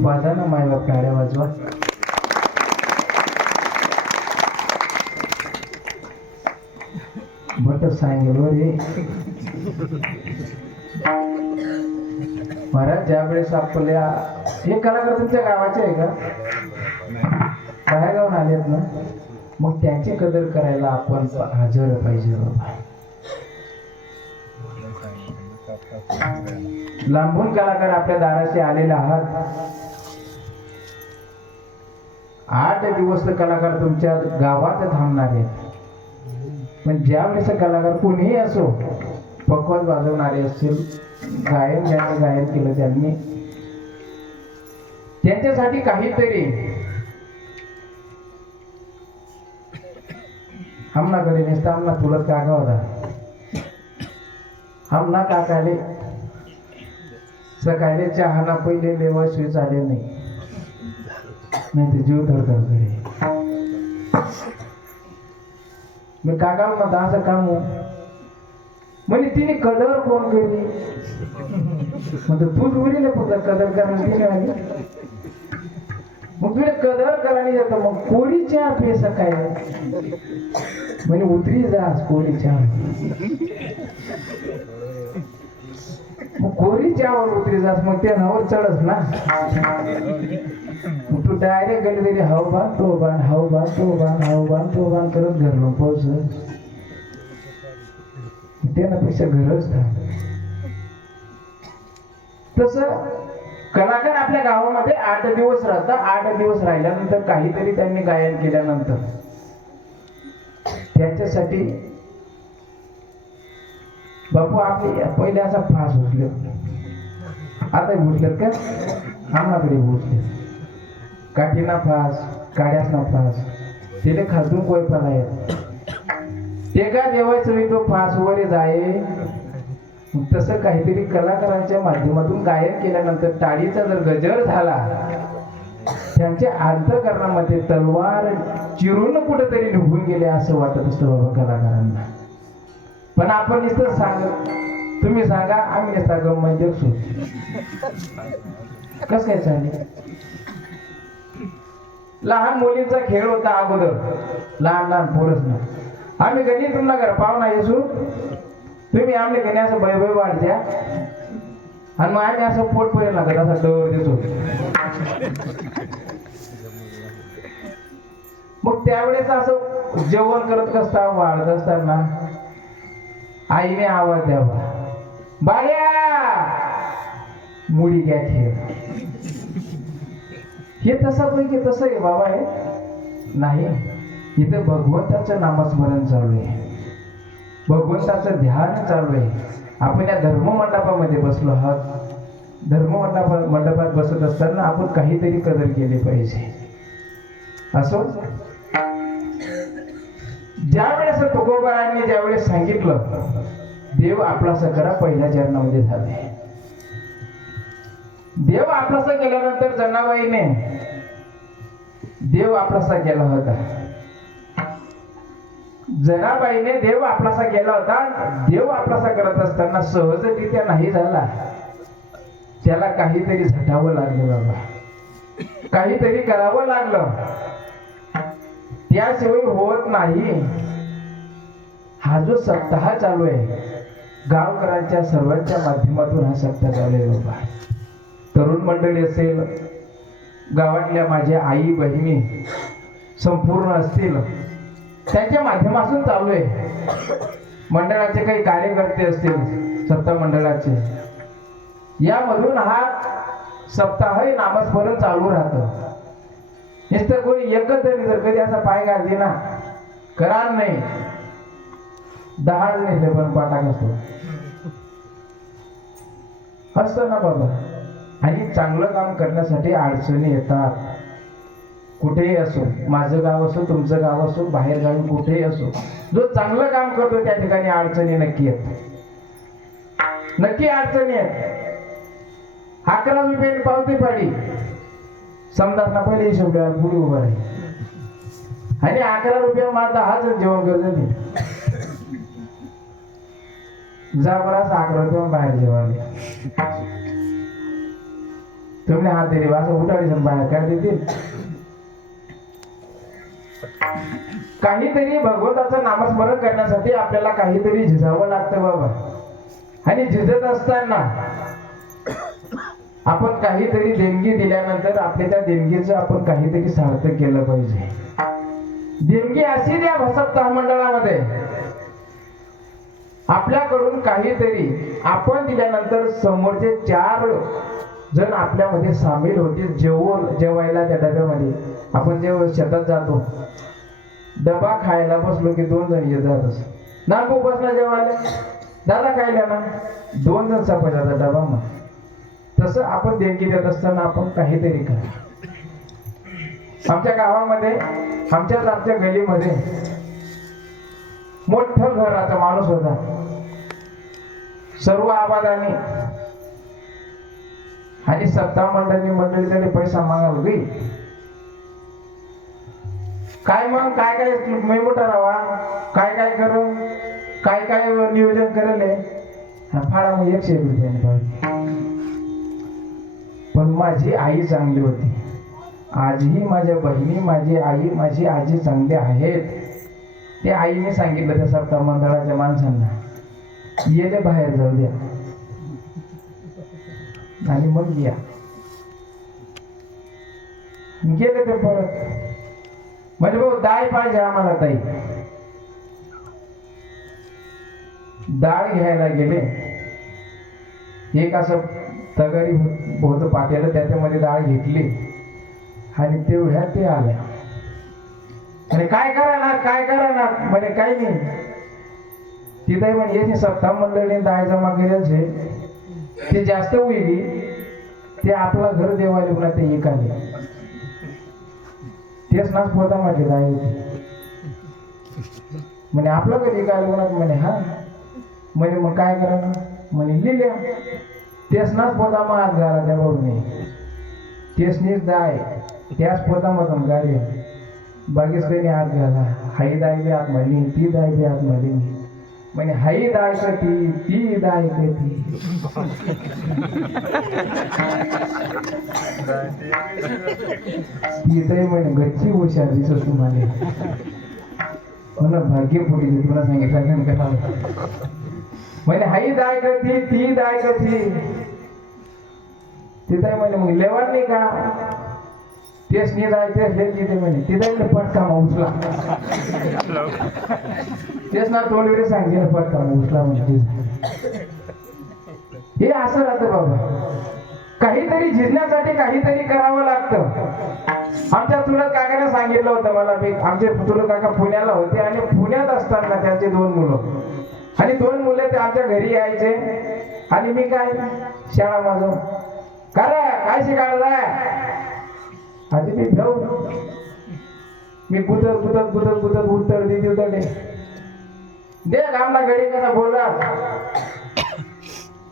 वाजा ना मायबाप, गाड्या वाजवा. बट सांगेल रे महाराज, ज्या वेळेस आपल्या हे कलाकार तुमच्या गावाचे आहे का, बाहेर गावून आलेत ना, मग त्यांची कदर करायला आपण हजर पाहिजे बाबा. लांबून कलाकार आपल्या दाराशी आलेले आहात. 8 दिवस कलाकार तुमच्या गावात थांबणार आहेत. पण ज्यावेळेस कलाकार कोणीही असो, पकवान वाजवणारे असतील, गायन ज्यांनी गायन केलं त्यांनी त्यांच्यासाठी काहीतरी आमनाकडे नसतं. आमना तुला काका होता, आमना काकाले सकाळी चहाना पहिले लेवाशिवाय चालेल नाही, नाही ते जीव धडधड करे. मी काका म्हणता असं काम म्हणजे तिने कदर कोण केली, म्हणतो तूच उडी ना फक्त कदर करायला तिने आली. मग तुला कदर करायला जातं, मग कोळी चहा पे सकाळी म्हणजे उतरी जा कोळी चहा. मग कोरी त्यावर उतरी जास मग त्या नावर चढस ना. मग तू डायरेक्ट गेली तरी हाव बांध तो बांध हाव बांध तो बांध हाव बांध तो बांध करत घरलो पाऊस त्यापेक्षा घरच थांब. तसं कलाकार आपल्या गावामध्ये 8 दिवस राहतात. 8 दिवस राहिल्यानंतर काहीतरी त्यांनी गायन केल्यानंतर त्यांच्यासाठी बापू आपले पहिले असा फास उचले आता उचलेत का आम्हाकडे उचले काठीना फास काड्यासना फास तिथे खालतून कोयपण आहे ते का देवाचं तो फास वर जाये. तसं काहीतरी कलाकारांच्या माध्यमातून गायन केल्यानंतर टाळीचा जर गजर झाला त्यांच्या अंतःकरणामध्ये तलवार चिरून कुठेतरी निघून गेले असं वाटत असतं बाबा कलाकारांना. पण आपण नुसतं सांग तुम्ही सांगा आम्ही नुसता गंमत देखसू कस काय चालेल. लहान मुलींचा खेळ होता अगोदर लहान लहान पोरच ना आम्ही गणित तुमना घर पाहुणा येसू तुम्ही आमले गणी असं बैबै वाढत्या आणि मग आम्ही असं पोट पर्यंत लागत असा डोर देतो. मग त्यावेळेस असं जेवण करत असता वाढत असताना आईने आवाज द्यावा बाळ्या मुडी घ्या खेळ. हे तसापैकी तसं आहे बाबा आहे नाही. इथं भगवंताचं नामस्मरण चालू आहे भगवंताचं ध्यान चालू आहे. आपण या धर्ममंडपामध्ये बसलो आहात. धर्ममंडपात बसत असताना आपण काहीतरी कदर केली पाहिजे. असो ज्या वेळेस तुकोबारांनी ज्यावेळेस सांगितलं देव आपलासा करा पहिल्या चरणामध्ये झाले. देव आपलासा केल्यानंतर जनाबाईने देव आपलासा केला होता. जनाबाईने देव आपलासा केला होता. देव आपलासा करत असताना सहजरित्या नाही झाला. त्याला काहीतरी झटावं लागलं बाबा काहीतरी करावं लागलं. त्याशिवाय होत नाही. हा जो सप्ताह चालू आहे गावकऱ्यांच्या सर्वांच्या माध्यमातून हा सप्ताह चालू आहे बाबा. तरुण मंडळी असेल गावातल्या माझ्या आई बहिणी संपूर्ण असतील त्यांच्या माध्यमातून चालू आहे. मंडळाचे काही कार्यकर्ते असतील सत्ता मंडळाचे यामधून हा सप्ताह नामस्मरण चालू राहतं. नुसतं कोणी एकच जरी जर कधी असा पाय घालते ना करार नाही 10 जण पण पाठाक असतो ना बाबा. आणि चांगलं काम करण्यासाठी अडचणी येतात. कुठेही असो माझं गाव असो तुमचं गाव असो बाहेर गावी कुठेही असो जो चांगलं काम करतो त्या ठिकाणी अडचणी नक्की येत नक्की अडचणी आहेत. 11 रुपयाने पावती पाडी समजा पहिले हिशोब पुढे उभा आहे आणि 11 रुपया माझा 10 जण जेवण करत जा बराच 11 रुपया बाहेर जेवायला तुम्ही हात दिली असं उठाडी बाहेर काय देतील. काहीतरी भगवंताचं नामस्मरण करण्यासाठी आपल्याला काहीतरी झिजावं लागतं बाबा. आणि झिजत असताना आपण काहीतरी देणगी दिल्यानंतर आपल्या त्या देणगीचं आपण काहीतरी सार्थक केलं पाहिजे. देणगी अशी द्या सप्ताह मंडळामध्ये आपल्याकडून काहीतरी आपण दिल्यानंतर समोरचे 4 जण आपल्यामध्ये सामील होतील. जेवायला त्या डब्यामध्ये आपण जेव्हा शेतात जातो डबा खायला बसलो की 2 जण येतातच ना बसला जेवायला दादा खायला ना 2 जण सापडतात डबा मग. तसं आपण देणगी देत असताना आपण काहीतरी करा. आमच्या गावामध्ये आमच्या गलीमध्ये मोठं घराचा माणूस होता. सर्व आबादानी आणि सत्ता मंडळीकडे पैसा मागायला गई. काय मग काय काय मी मोठा राहा काय काय करू काय काय नियोजन करेल फाळा मग 100 रुपयाने पाहिजे. पण माझी आई चांगली होती. आजही माझ्या बहिणी माझी आई माझी आजी चांगली आहेत. ते आईने सांगितलं त्या सप्ताह मंडळाच्या माणसांना येले बाहेर जाऊ द्या आणि मग या गेले ते परत. म्हणजे भाऊ डाळ पाहिजे आम्हाला ताई. डाळ घ्यायला गेले. एक असं तगारी होतं पातेलं, त्याच्यामध्ये डाळ घेतली आणि तेवढ्या ते आल्या. आणि काय करणार म्हणे काही नाही. तिथे म्हणजे याची सत्ता मंडळी डाळ जमा करायचे ते जास्त होईल. ते आपला घर देवाले पुन्हा ते एक आले. तेच नाच पोता म्हटले डाळ होती. म्हणे आपलं कधी काय म्हणत. म्हणे हा. म्हणे मग काय करा म्हणे लिहिल्या. तेच नाच पोता मग हात घाला त्या भाऊने. तेच नीच डाळ त्याच पोतामधून गाडी बागेच काही हात घाला. हाई दाय बी आत म्हणली, ती दाय बी आत म्हणली. म्हणे हाई दाय कधी, ती दाय कधी. तिथे म्हणे गच्ची हुशार दिसत तुम्हाला. मला भाग्य पोटी तुला सांगितलं का. म्हणे हाई दाय करती, ती दाय करती. तिथे म्हणे मग लेवड नाही का. तेच नाही जायचं हे तिथे म्हणे तिथे पटका उचला. तेच ना तोंडवरे सांगितलं पटका उचला म्हणजे. हे असं राहतं बाबा. काहीतरी झिजण्यासाठी काहीतरी करावं लागतं. आमच्या चुलत काकाने सांगितलं होतं मला. मी आमचे चुलत काका पुण्याला होते आणि पुण्यात असताना त्यांचे 2 मुलं आणि 2 मुले ते आमच्या घरी यायचे. आणि मी काय शाळा माझं काय शिकायला आधी मी भेऊ. मी गुदत उत्तर दे दे गामला घडी कसा बोलला.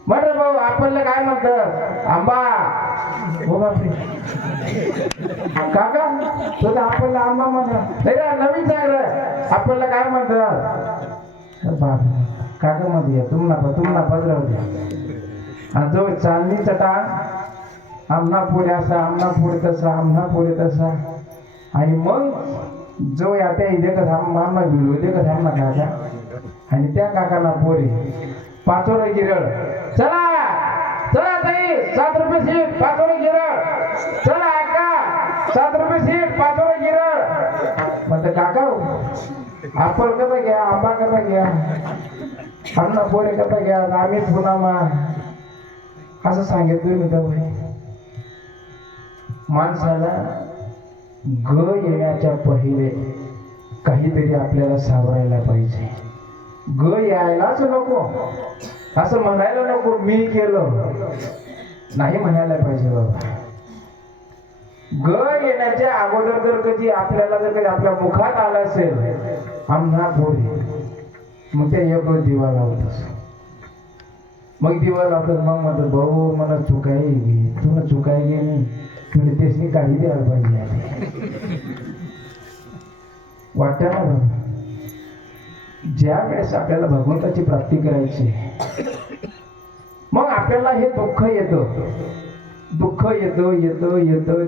म्हटलं भाऊ आपल्याला काय म्हणतात आंबा. हो बापरे काका तुझा आपल्याला आंबा म्हणा. नाही रे नवीन सांग रे आपल्याला काय म्हणतात. बाप काका मध्ये तुम्हाला पदराव द्या. आणि जो चांदणी चटा आमना पुढे असा आमना पुढे तसा आमना पुढे तसा. आणि मग जो या त्या इथे कसा मामा भिडू दे कसा आमना काका. आणि त्या काकाला पोरी 5 वर गिरळ. चला चला ताई 7 रुपये सीट 5 वर गिरळ. चला काका 7 रुपये सीट 5 वर गिरळ. म्हणते काका आपण कसा घ्या आंबा कसा घ्या आमना पोरे कसा घ्या आम्ही पुन्हा मा असं सांगितलं मी तर. माणसाला ग येण्याच्या पहिले काहीतरी आपल्याला सावरायला पाहिजे. ग यायलाच नको असं म्हणायला नको. मी केलं नाही म्हणायला पाहिजे बाबा. ग येण्याच्या अगोदर जर कधी आपल्याला जर कधी आपल्या मुखात आला असेल आम्हा पोरी मग त्या एक दिवा लावतस. मग दिवा लावतात. मग म्हणतात भाऊ मला चुकाय गे तुला चुकाय गे नाही तुला तेच काही द्यायला पाहिजे. वाटतं ना बाबा. ज्या वेळेस आपल्याला भगवंताची प्राप्ती करायची मग आपल्याला हे दुःख येतं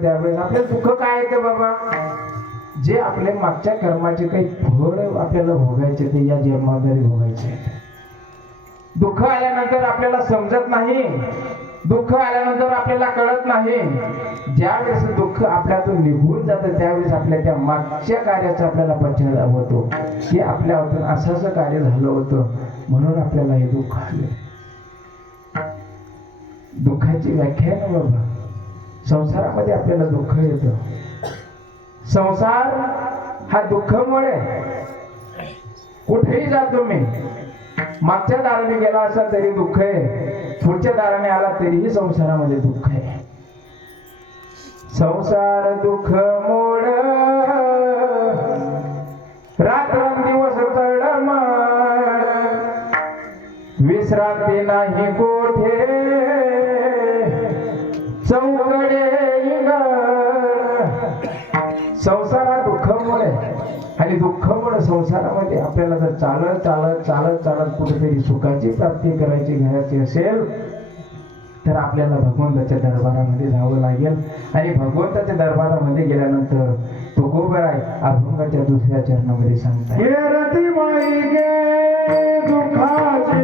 त्यावेळेस आपल्याला दुःख काय येतं बाबा. जे आपल्या मागच्या कर्माचे काही फळ आपल्याला भोगायचे ते या जन्माद्वारे भोगायचे. दुःख आल्यानंतर आपल्याला समजत नाही. दुःख आल्यानंतर आपल्याला कळत नाही. ज्यावेळेस दुःख आपल्यातून निघून जातं त्यावेळेस आपल्या त्या मागच्या कार्याचा आपल्याला पश्चाताप होतो की आपल्या हातून असं कार्य झालं होतं म्हणून आपल्याला हे दुःख आलं. दुःखाची व्याख्या आहे ना बाबा. संसारामध्ये आपल्याला दुःख येतं. संसार हा दुःखामुळे कुठेही जा तुम्ही. मागच्या दाराने गेला असाल तरी दुःख आहे. पुढच्या दाराने आला तरीही संसारामध्ये दुःख आहे. संसार दुःख मोड रात्रंदिवस तडमड. विश्रांती नाही कोठे चौकडे संसार हा दुःखामुळे आणि दुःखामुळे संसारामध्ये आपल्याला जर चालत कुठेतरी सुखाची प्राप्ती घ्यायची असेल तर आपल्याला भगवंताच्या दरबारामध्ये जावं लागेल. आणि भगवंताच्या दरबारामध्ये गेल्यानंतर तो गोबराय अभंगाच्या 2ऱ्या चरणामध्ये सांगतात. दुःखाची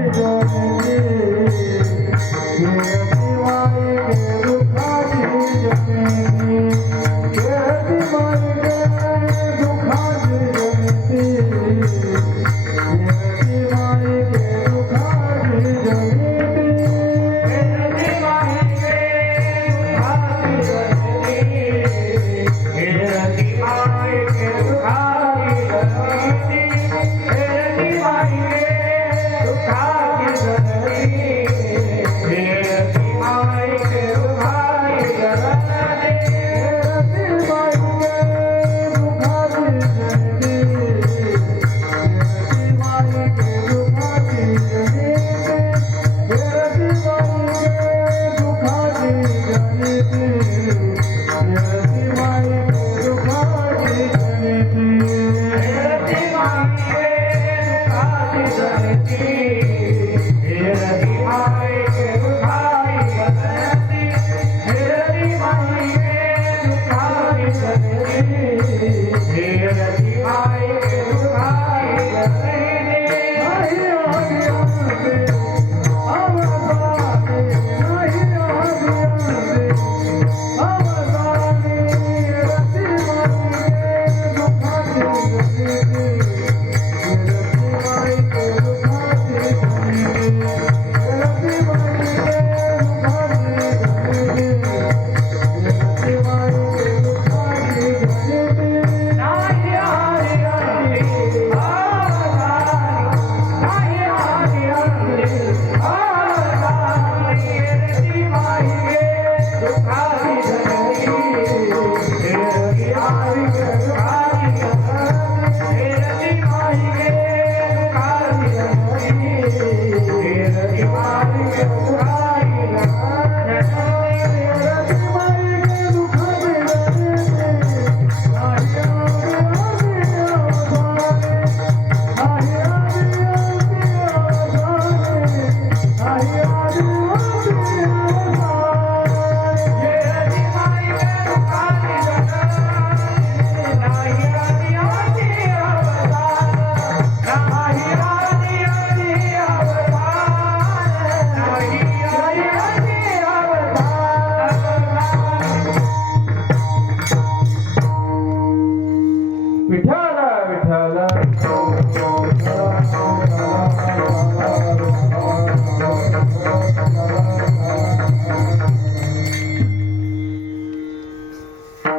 विठ्ठल विठ्ठल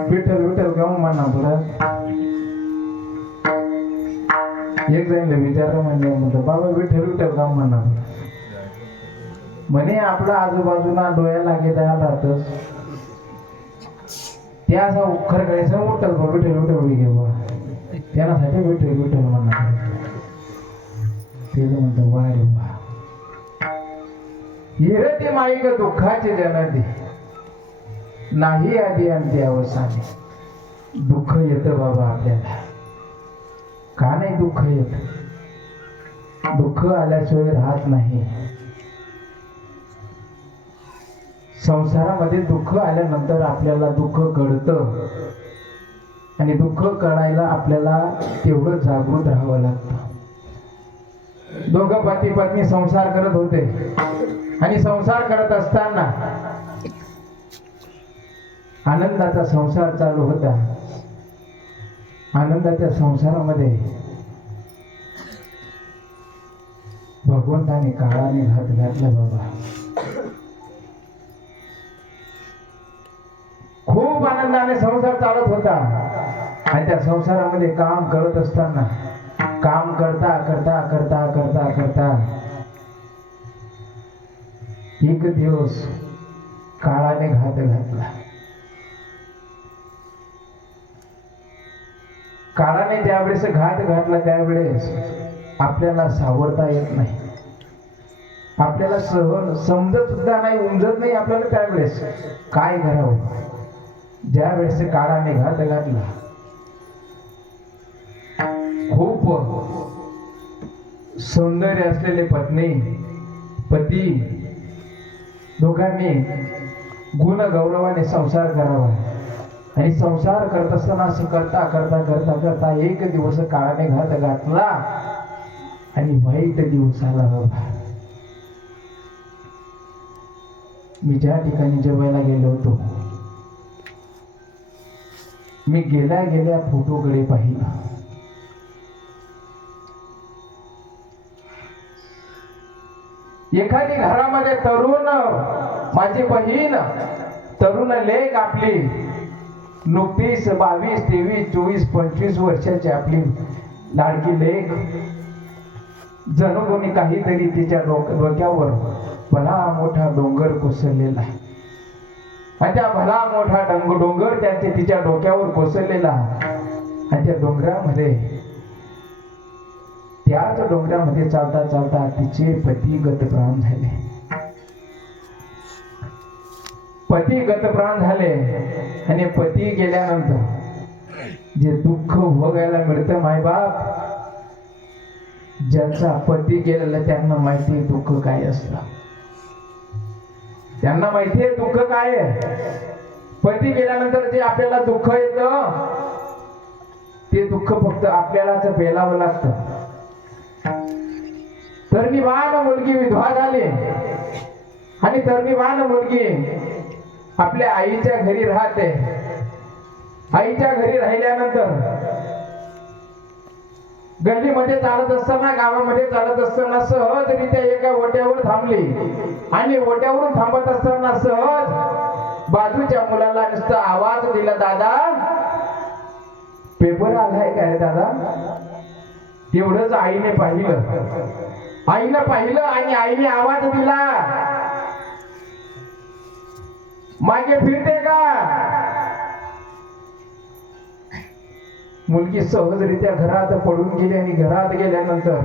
विठ्ठल विठ्ठल गाऊन म्हणा बरं. एक जाईन विचारलं म्हणलं बाबा विठ्ठल विठ्ठल गाऊन म्हणा म्हणे. आपला आजूबाजूला डोळ्याला लागे द्यायला राहतच त्या असा उखर करायचं उठत बा विठ्ठल विठ्ठल घे बा त्यासाठी विठ्ठल विठ्ठल म्हणा. ते म्हणतो वाय बा हिरती माईक दुःखाचे जनते नाही आधी अंती अवसाने. दुःख येतं बाबा आपल्याला का नाही दुःख येत. दुःख आल्याशिवाय राहत नाही. संसारामध्ये दुःख आल्यानंतर आपल्याला दुःख कळतं आणि दुःख कळायला आपल्याला तेवढं जागृत राहावं लागतं. दोघं पती पत्नी संसार करत होते आणि संसार करत असताना आनंदाचा संसार चालू होता. आनंदाच्या संसारामध्ये भगवंताने काळाने घात घातला बाबा. खूप आनंदाने संसार चालत होता आणि त्या संसारामध्ये काम करत असताना काम करता करता करता करता करता एक दिवस काळाने घात घातला. काळाने ज्यावेळेस घात घातला त्यावेळेस आपल्याला सावरता येत नाही. आपल्याला सहन समजत सुद्धा नाही उमजत नाही आपल्याला त्यावेळेस काय करावं. ज्या वेळेस काळाने घात घातला खूप सौंदर्य असलेले पत्नी पती दोघांनी गुण गौरवाने संसार करावा आणि संसार करत असताना असं करता करता करता करता एक दिवस काळाने घात घातला आणि वाईट दिवस आला बाबा. मी ज्या ठिकाणी जेवायला गेलो होतो मी गेल्या गेल्या फोटोकडे पाहिलं. एखादी घरामध्ये तरुण माझी बहीण तरुण लेक आपली नुकतीच 22, 23, 24, 25 वर्षाची आपली लाडकी लेक जणू कोणी काहीतरी तिच्या डोक्यावर भला मोठा डोंगर कोसळलेला आहे आणि त्या भला मोठा डोंगर त्याचे तिच्या डोक्यावर कोसळलेला आणि त्या डोंगरामध्ये त्याच डोंगरामध्ये चालता चालता तिचे पती गतप्राण झाले. पती गतप्राण झाले आणि पती गेल्यानंतर जे दुःख भोगायला मिळतं मायबाप ज्यांचा पती गेलेला त्यांना माहिती दुःख काय असतं. त्यांना माहितीये दुःख काय आहे. पती गेल्यानंतर जे आपल्याला दुःख येतं ते दुःख फक्त आपल्यालाच पेलावं लागतं. तरुणीवान मुलगी विधवा झाली आणि तरुणीवान मुलगी आपल्या आईच्या घरी राहते. आईच्या घरी राहिल्यानंतर गल्लीमध्ये चालत असताना गावामध्ये चालत असताना सहजरित्या एका ओट्यावर थांबली आणि ओट्यावरून थांबत असताना सहज बाजूच्या मुलाला नुसता आवाज दिला, दादा पेपर आलाय का रे दादा. तेवढंच आईने पाहिलं आणि आईने आवाज दिला, मागे फिरते का. मुलगी सहजरित्या घरात पडून गेली आणि घरात गेल्यानंतर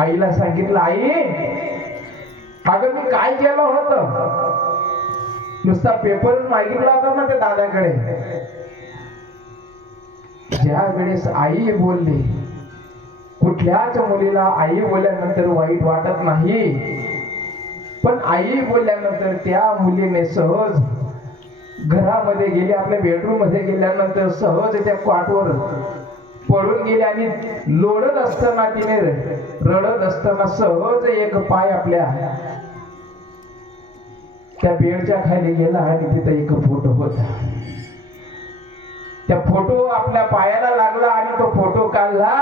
आईला सांगितलं, आई अगं मी काय केलं होतं. नुसता पेपर मागितला होता ना त्या दादाकडे. ज्या वेळेस आई बोलली, कुठल्याच मुलीला आई बोलल्यानंतर वाईट वाटत नाही, पण आई बोलल्यानंतर त्या मुलीने सहज घरामध्ये गेली, आपल्या बेडरूम मध्ये गेल्यानंतर सहज त्या कॉटवर पडून गेली आणि लोळत असताना तिने रडत असताना सहज एक पाय आपल्या त्या बेडच्या खाली गेला आणि तिथे एक फोटो होता. त्या फोटो आपल्या पायाला लागला काढला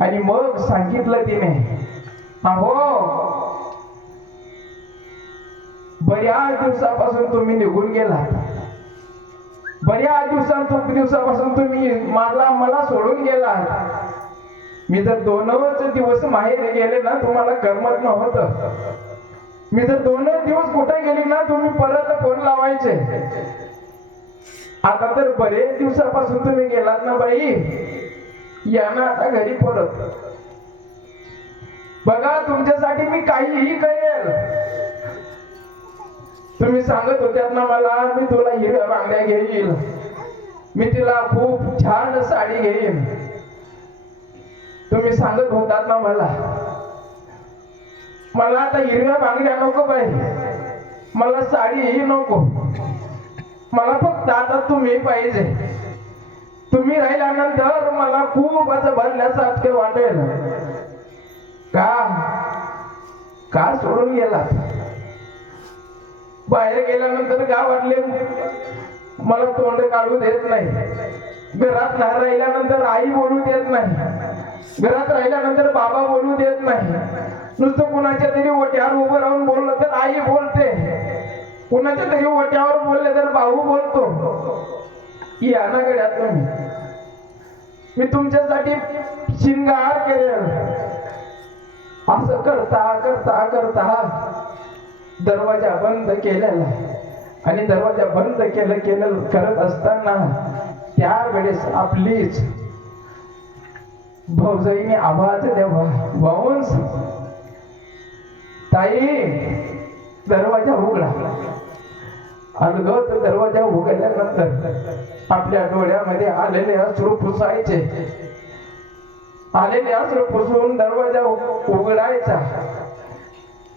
आणि मग सांगितलं तिने, अहो बऱ्याच दिवसापासून तुम्ही निघून गेलात, बऱ्याच दिवसापासून तुम्ही मला सोडून गेलात. मी जर 2च दिवस माहेर गेले ना तुम्हाला करमत नव्हतं. मी जर 2च दिवस कुठे गेली ना तुम्ही परत फोन लावायचे. आता तर बरेच दिवसापासून तुम्ही गेलात ना बाई, या ना आता घरी परत. बघा तुमच्यासाठी मी काहीही करेल. तुम्ही सांगत होत्यात ना मला, मी तुला हिरव्या बांगड्या घेईल, मी तिला खूप छान साडी घेईन. तुम्ही सांगत होतात ना मला आता हिरव्या बांगड्या नको बाई, मला साडीही नको, मला फक्त आता तुम्ही पाहिजे. तुम्ही राहिल्यानंतर मला खूप असं भरल्यासारखं वाटेल. का सोडून गेला? बाहेर गेल्यानंतर का वाटले मला तोंड काढू देत नाही, घरात राहिल्यानंतर आई बोलू देत नाही, घरात राहिल्यानंतर बाबा बोलू देत नाही. नुसतं कुणाच्या तरी ओट्यावर उभं राहून बोललं तर आई बोलते, कुणाच्या तरी ओट्यावर बोलले तर भाऊ बोलतो. या ना गड्यात तुम्ही, मी तुमच्यासाठी शिंगार करेल. असं करता करता करता दरवाजा बंद केलेला आणि दरवाजा बंद केलं करत असताना त्यावेळेस आपलीच भाऊजाईने आवाज द्यावा, वंश ताई दरवाजा उघडा. अलगद दरवाजा उघडल्यानंतर आपल्या डोळ्यामध्ये आलेले अश्रू पुसायचे, आलेले अश्रू पुसून दरवाजा उघडायचा.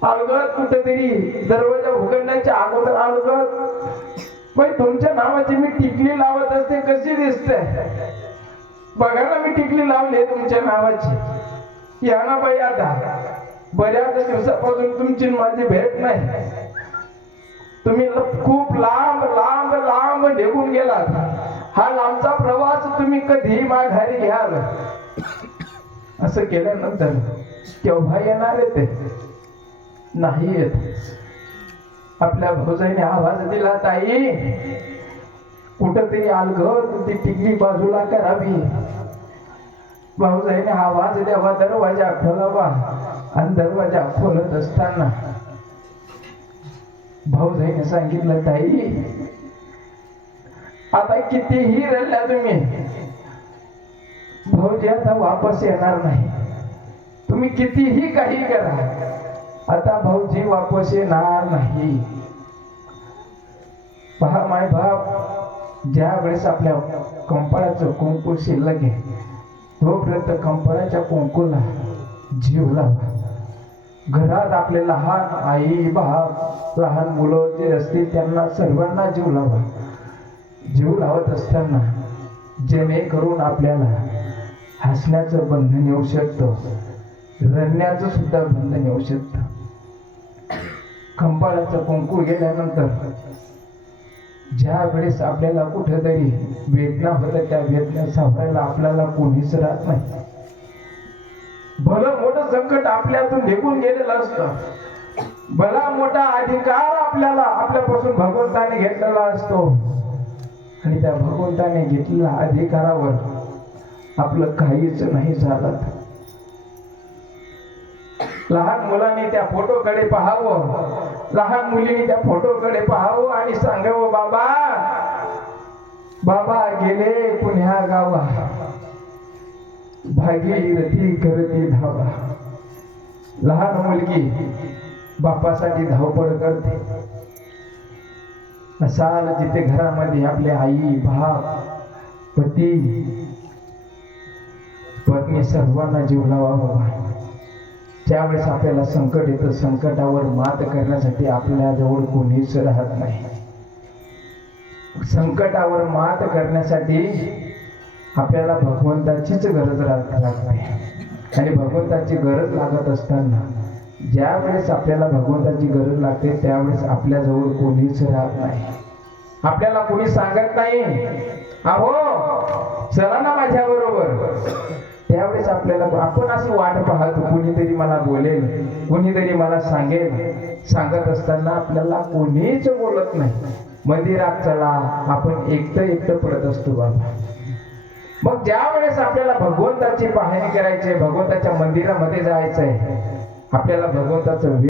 अलगद कुठेतरी दरवाजा उघडण्याच्या अगोदर अलगद बाई तुमच्या नावाची मी टिकली लावत असते, कशी दिसते बघा ना, मी टिकली लावली तुमच्या नावाची. या ना बाई, आता बऱ्याच दिवसापासून तुमची माझी भेट नाही. तुम्ही खूप लांब लांब लांब निघून गेलात. हा लांबचा प्रवास तुम्ही कधी माघारी घ्याल. असं केल्यानंतर केव्हा येणार आहे ते नाही येत. आपल्या भाऊजाईने आवाज दिला, ताई कुठंतरी अलगद ती टिकली बाजूला करावी. भाऊजाईने आवाज द्यावा, दरवाजा खोलावा. आणि दरवाजा खोलत असताना भाऊजाईने सांगितलं, ताई आता कितीही रडल्या तुम्ही, भाऊजी आता वापस येणार नाही. तुम्ही कितीही काही करा, आता भाऊजी वापस येणार नाही. पहा माय बाप, ज्या वेळेस आपल्या कंपाळाचं कुंकू शिल्लक आहे तोपर्यंत कंपाळाच्या कुंकूला जीव लावा. घरात आपले लहान आई बाप लहान मुलं जे असतील त्यांना सर्वांना जीव लावा. जीव लावत असताना जेणेकरून आपल्याला हसण्याचं बंधन येऊ शकतं, रडण्याचं सुद्धा बंधन येऊ शकतं. कंपाळाचं कुंकू गेल्यानंतर ज्या वेळेस आपल्याला कुठेतरी वेदना होतं त्या वेदना सावरायला आपल्याला कोणीच राहत नाही. भलं मोठं संकट आपल्यातून निघून गेलेलं असतं, भला मोठा अधिकार आपल्याला आपल्यापासून भगवंताने घेतलेला असतो आणि त्या भगवंताने घेतलेल्या अधिकारावर आपलं काहीच नाही झालं. लहान मुलांनी त्या फोटोकडे पाहावं, लहान मुलीने त्या फोटोकडे पाहावं आणि सांगावं, बाबा बाबा गेले पुण्या गावा, भागीरथी करती धावा. लहान मुलगी बापासाठी धावपळ करते. असाल जिथे घरामध्ये आपले आई बाप पती पत्नी सर्वांना जीव लावा बाबा. ज्यावेळेस आपल्याला संकट येतं संकटावर मात करण्यासाठी आपल्या जवळ कोणीच राहत नाही. संकटावर मात करण्यासाठी आपल्याला भगवंताचीच गरज लागते आणि भगवंताची गरज लागत असताना ज्या वेळेस आपल्याला भगवंताची गरज लागते त्यावेळेस आपल्या जवळ कोणीच राहत नाही. आपल्याला कोणी सांगत नाही अहो चला ना माझ्या बरोबर, त्यावेळेस आपल्याला आपण अशी वाट पाहतो कोणीतरी मला बोलेल, कोणीतरी मला सांगेल. सांगत असताना आपल्याला कोणीच बोलत नाही. मंदिरात चला आपण एकटं पडत असतो बाबा. मग ज्या वेळेस आपल्याला भगवंताची पाहणी करायची, भगवंताच्या मंदिरामध्ये जायचंय, आपल्याला भगवंताचं